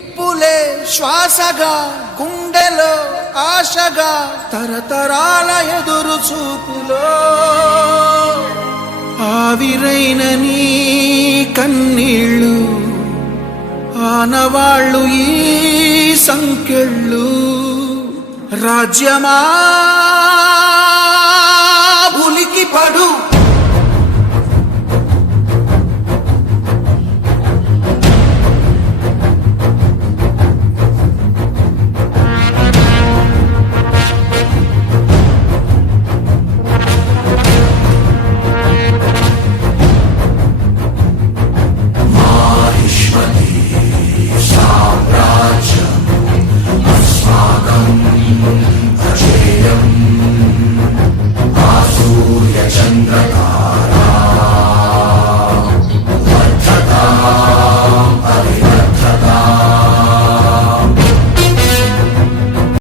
పులే శ్వాసగా గుండెలో ఆశగా తరతరాల ఎదురు చూపులో ఆవిరైన నీ కన్నీళ్ళు ఆనవాళ్ళు ఈ సంకెళ్ళు రాజ్యమా ఉలికి పడు